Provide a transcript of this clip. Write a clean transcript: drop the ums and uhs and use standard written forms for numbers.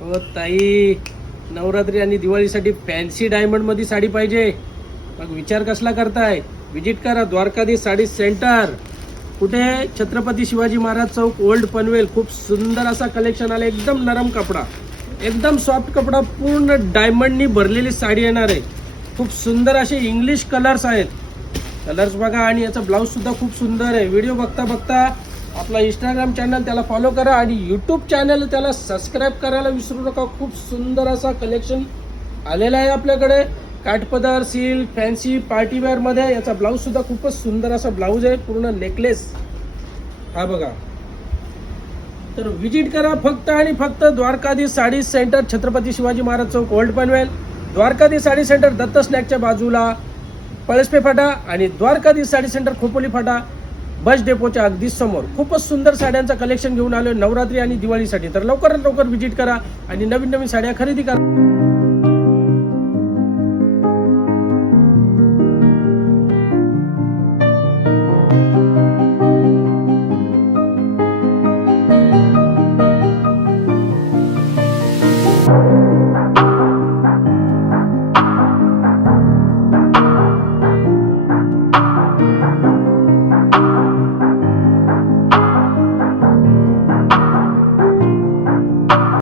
हो ताई, नवरात्री आणि दिवाळीसाठी फॅन्सी डायमंड मध्ये साडी पाहिजे. मग विचार कसला करताय? विजिट करा द्वारकाधीश साडी सेंटर. कुठे? छत्रपती शिवाजी महाराज चौक, ओल्ड पनवेल. खूप सुंदर असा कलेक्शन आला. एकदम नरम कपडा, एकदम सॉफ्ट कपडा, पूर्ण डायमंडनी भरलेली साडी येणार आहे. खूप सुंदर असे इंग्लिश कलर्स आहेत. कलर्स बघा आणि याचा ब्लाऊज सुद्धा खूप सुंदर आहे. व्हिडिओ बघता बघता आपला इंस्टाग्राम चॅनल त्याला फॉलो करा आणि यूट्यूब चॅनल त्याला सबस्क्राईब करायला विसरू नका. खूप सुंदर असा कलेक्शन आलेला आहे आपल्याकडे. काठपदर, सिल्क, फॅन्सी, पार्टीवेअर मध्ये. याचा ब्लाऊज सुद्धा खूपच सुंदर असा ब्लाऊज आहे. पूर्ण नेकलेस हा बघा. तर विजिट करा फक्त आणि फक्त द्वारकाधीश साडी सेंटर, छत्रपती शिवाजी महाराज चौक, ओल्ड पनवेल. द्वारकाधीश साडी सेंटर दत्त स्नॅकच्या बाजूला, पळसपे फाटा, आणि द्वारकाधीश साडी सेंटर खोपोली फाटा, बस डेपोच्या अगदी समोर. खूपच सुंदर साड्यांचं कलेक्शन घेऊन आलोय नवरात्री आणि दिवाळीसाठी. तर लवकरात लवकर विजिट करा आणि नवीन नवीन साड्या खरेदी करा.